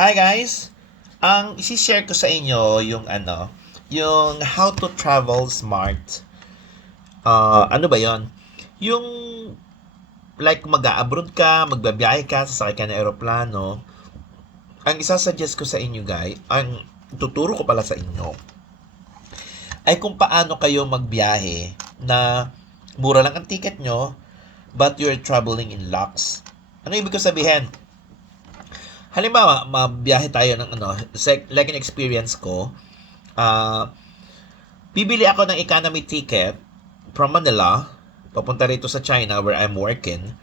Hi guys! Ang isi-share ko sa inyo yung how to travel smart. Ano ba 'yon? Yung like mag-a-abroad ka, magbabiyahe ka, sasakay ka ng eroplano. Ang isa-suggest ko sa inyo guys, ang tuturo ko pala sa inyo, ay kung paano kayo magbiyahe na mura lang ang ticket nyo, but you're traveling in lux. Ano ibig ko sabihin? Halimbawa, mabiyahe tayo ng like an experience ko, ah, bibili ako ng economy ticket from Manila, papunta rito sa China where I'm working.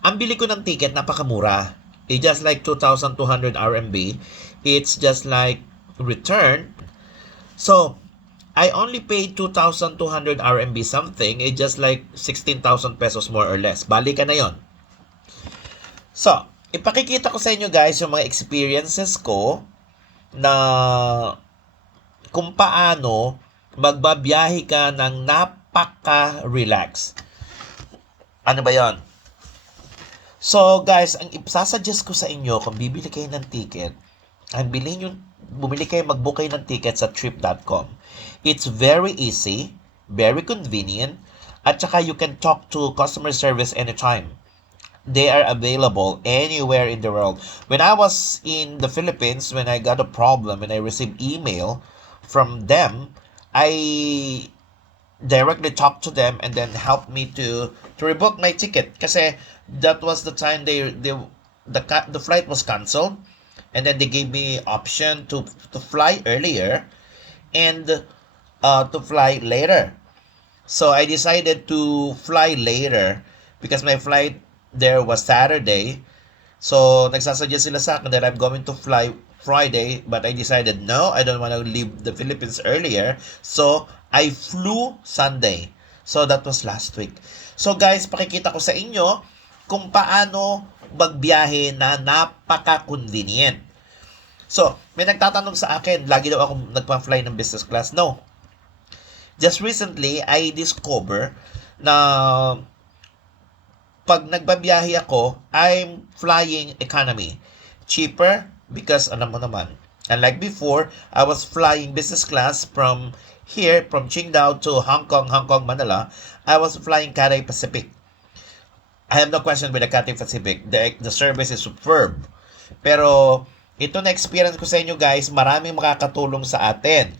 Ang bili ko ng ticket, napakamura. It's just like 2,200 RMB. It's just like return. So, I only paid 2,200 RMB something. It's just like 16,000 pesos more or less. Balikan na yon. So, ipakikita ko sa inyo guys yung mga experiences ko na kung paano magbabiyahe ka ng napaka-relax. Ano ba yon? So guys, ang ipasasuggest ko sa inyo kung bibili kayo ng ticket, bumili kayo, mag-book kayo ng ticket sa trip.com. It's very easy, very convenient, at saka you can talk to customer service anytime. They are available anywhere in the world. When I was in the Philippines, when I got a problem, when I received email from them, I directly talked to them and then helped me to rebook my ticket kasi that was the time the flight was canceled, and then they gave me option to fly earlier and to fly later. So I decided to fly later because my flight there was Saturday. So nagsasuggest sila sa akin that I'm going to fly Friday, but I decided no, I don't want to leave the Philippines earlier. So I flew Sunday. So that was last week. So guys, pakikita ko sa inyo kung paano magbiyahe na napaka-convenient. So, may nagtatanong sa akin, lagi daw ako nagpa-fly ng business class. No. Just recently, I discover na pag nagbabiyahe ako, I'm flying economy. Cheaper because alam mo naman, unlike before, I was flying business class from here, from Qingdao to Hong Kong, Manila. I was flying Cathay Pacific. I have no question with the Cathay Pacific. The service is superb. Pero ito na experience ko sa inyo guys, maraming makakatulong sa atin.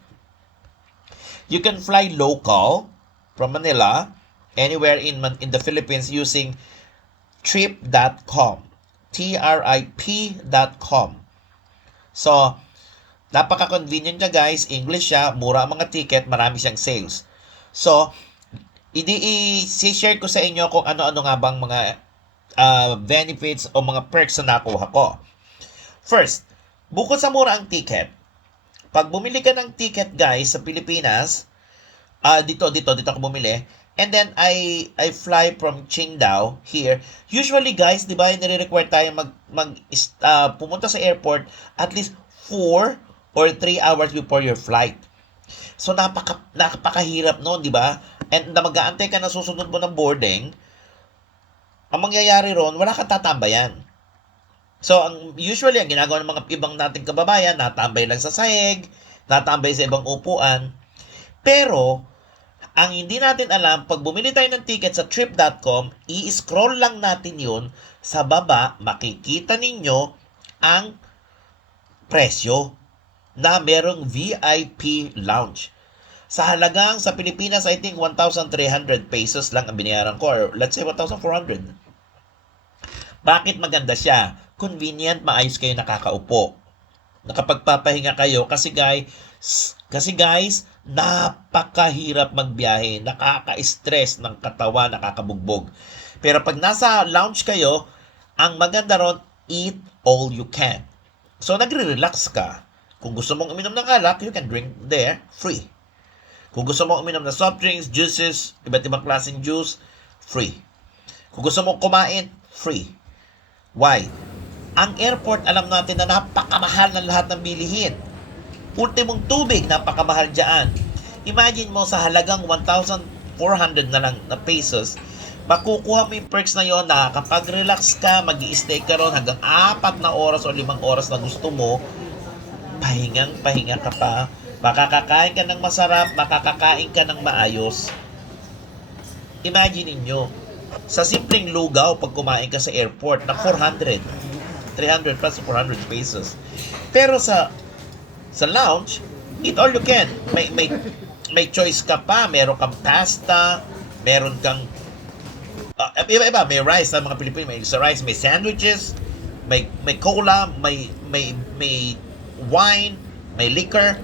You can fly local from Manila anywhere in the Philippines using trip.com. trip.com. So, napaka-convenient niya guys. English siya, mura ang mga ticket, marami siyang sales. So, i-share ko sa inyo kung ano-ano nga bang mga benefits o mga perks na nakuha ko. First, bukod sa mura ang ticket, pag bumili ka ng ticket guys sa Pilipinas, dito ako bumili, and then I fly from Qingdao here. Usually guys, di ba, nire-require tayo pumunta sa airport at least 4 or 3 hours before your flight. So napakahirap noon, di ba? And na mag-aantay ka na susunod mo ng boarding, ang mangyayari ron, wala kang tatambayan. So, usually, ang ginagawa ng mga ibang nating kababayan, natambay lang sa sahig, natambay sa ibang upuan. Pero, ang hindi natin alam, pag bumili tayo ng ticket sa trip.com, i-scroll lang natin yun, sa baba, makikita ninyo ang presyo na merong VIP lounge. Sa halagang sa Pilipinas, I think 1,300 pesos lang ang binayaran ko, or let's say 1,400. Bakit maganda siya? Convenient, maayos kayo nakakaupo. Nakapagpapahinga kayo kasi guys, napakahirap magbiyahe, nakaka-stress ng katawan, nakakabugbog. Pero pag nasa lounge kayo, ang maganda ron, eat all you can. So nagre-relax ka. Kung gusto mong uminom ng alak, you can drink there, free. Kung gusto mong uminom ng soft drinks, juices, iba't ibang klaseng juice, free. Kung gusto mong kumain, free. Why? Ang airport, alam natin na napakamahal ng lahat ng bilihin. Ultimong tubig, napakamahal dyan. Imagine mo sa halagang 1,400 na lang na pesos, makukuha mo yung perks na yon, nakakapag-relax ka, mag-i-stay ka ron hanggang 4 na oras o 5 oras na gusto mo, pahinga ka pa, makakakain ka ng masarap, makakakain ka ng maayos. Imagine niyo sa simpleng lugaw pag kumain ka sa airport na 300 plus 400 pesos. Pero sa lounge, eat all you can. May choice ka pa, meron kang pasta, meron kang iba-iba, may rice sa mga Pilipino, may sa rice, may sandwiches, may cola, may wine, may liquor.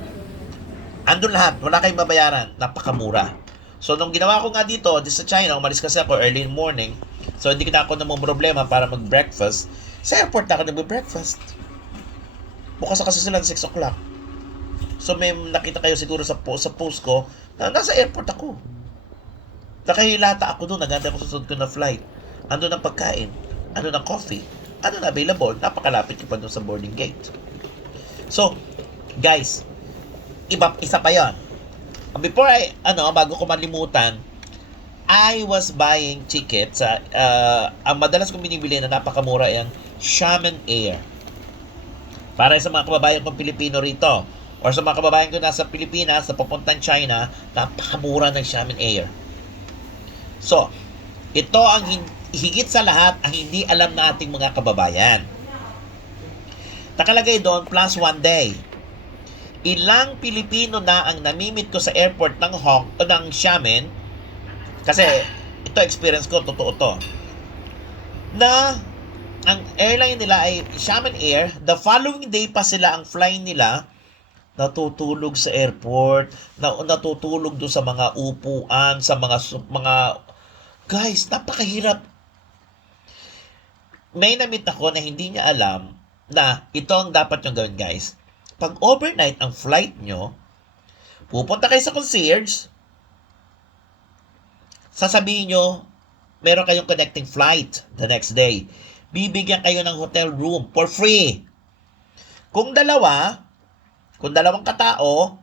Andun lahat, wala kayong babayaran, napakamura. So nung ginawa ko nga dito sa China, umalis kasi ako early in morning. So hindi kita ako namang problema para mag-breakfast. Sa airport na ako nag-breakfast. Bukas kasi sila 6 o'clock. So may nakita kayo siguro sa post ko na nasa airport ako. Nakahilata ako doon, naganda ko sa sunod ko na flight. Ando ng pagkain, ando ng coffee, ando na available, napakalapit ko pa doon sa boarding gate. So, guys, isa pa yon. Before bago ko malimutan, I was buying tickets. Ang madalas kong binibili na napakamura yung Xiamen Air. Para sa mga kababayan kong Pilipino rito, or sa mga kababayan ko nasa Pilipinas, na papuntang China, napakamura ng Xiamen Air. So, ito ang higit sa lahat ang hindi alam na ating mga kababayan. Nakalagay doon, plus 1 day. Ilang Pilipino na ang namimit ko sa airport ng Xiamen, kasi ito experience ko, totoo to, na ang airline nila ay Xiamen Air, the following day pa sila ang fly nila, natutulog sa airport, natutulog doon sa mga upuan, sa mga guys, napakahirap. May namit ako na hindi niya alam na ito ang dapat nyo gawin, guys. Pag overnight ang flight nyo, pupunta kayo sa concierge, sasabihin nyo, meron kayong connecting flight the next day. Bibigyan kayo ng hotel room for free. Kung dalawang katao,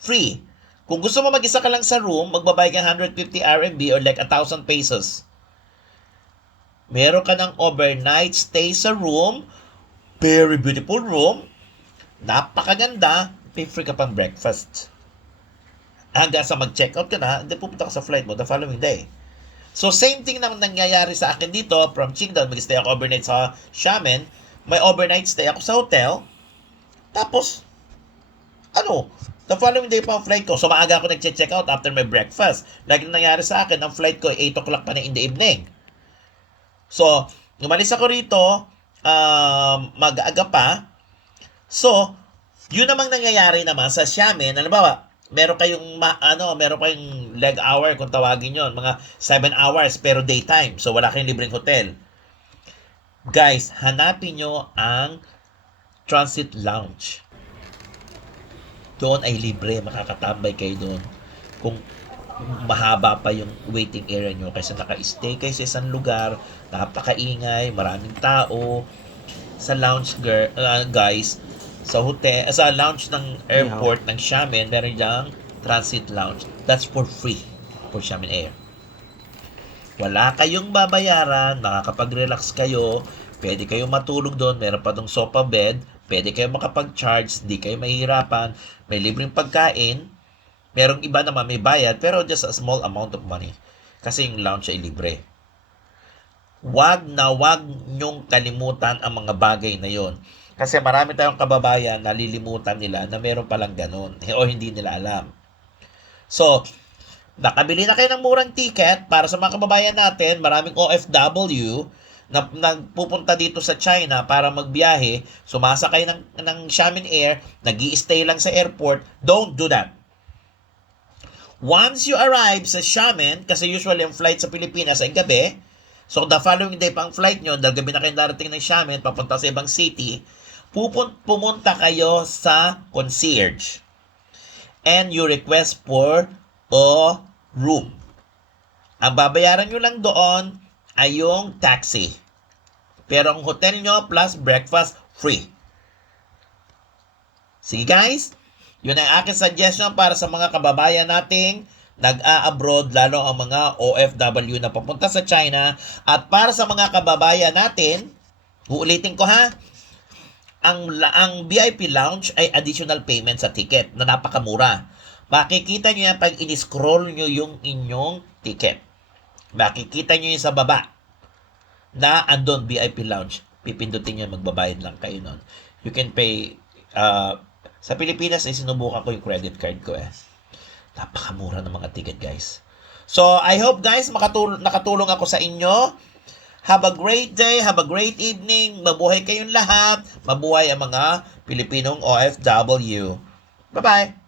free. Kung gusto mo mag-isa ka lang sa room, magbabayad ka 150 RMB or like 1,000 pesos. Meron ka ng overnight stay sa room, very beautiful room, napakaganda, pay free ka pang breakfast. Hanggang sa mag-check out ka na, hindi pupunta ka sa flight mo the following day. So same thing naman nangyayari sa akin dito, from Qingdao, mag-stay ako overnight sa Xiamen, may overnight stay ako sa hotel, tapos, the following day pa ang flight ko. So maaga ako nag-check out after my breakfast. Like nangyari sa akin, ang flight ko ay 8 o'clock pa na in the evening. So, umalis ako rito, mag-aga pa. So, yun namang nangyayari naman sa Xiamen. Halimbawa, meron kayong leg hour kung tawagin yon, mga 7 hours pero daytime. So, wala kayong libreng hotel. Guys, hanapin nyo ang transit lounge. Doon ay libre, makakatambay kayo doon. Kung mahaba pa yung waiting area nyo kasi naka-stay kayo sa isang lugar, napakaingay, maraming tao. Sa lounge, guys, sa lounge ng airport ng Xiamen, meron diyang transit lounge. That's for free for Xiamen Air. Wala kayong babayaran, nakakapag-relax kayo, pwede kayong matulog doon, meron pa dong sofa bed, pwede kayong makapag-charge, di kayo mahihirapan, may libreng pagkain, merong iba naman may bayad, pero just a small amount of money. Kasi yung lounge ay libre. Wag nyong kalimutan ang mga bagay na yon. Kasi marami tayong kababayan na lilimutan nila na meron palang ganun o hindi nila alam. So, nakabili na kayo ng murang ticket para sa mga kababayan natin, maraming OFW na nagpupunta dito sa China para magbiyahe, sumasakay ng Xiamen Air, nag-i-stay lang sa airport. Don't do that. Once you arrive sa Xiamen, kasi usually ang flight sa Pilipinas ay gabi, so the following day pang flight nyo, dahil gabi na kayo darating ng Xiamen, papunta sa ibang city, pumunta kayo sa concierge and you request for a room. Ang babayaran nyo lang doon ay yung taxi. Pero ang hotel nyo plus breakfast, free. Sige guys, yun ang aking suggestion para sa mga kababayan nating nag-a-abroad, lalo ang mga OFW na papunta sa China. At para sa mga kababayan natin, uulitin ko ha, ang VIP lounge ay additional payment sa ticket na napakamura. Makikita nyo yan pag in-scroll nyo yung inyong ticket. Makikita nyo yun sa baba na andon VIP lounge. Pipindutin nyo, magbabayad lang kayo nun. You can pay, sa Pilipinas ay sinubukan ko yung credit card ko eh. Napakamura ng mga ticket, guys. So, I hope guys nakatulong ako sa inyo. Have a great day, have a great evening. Mabuhay kayong lahat. Mabuhay ang mga Pilipinong OFW. Bye-bye.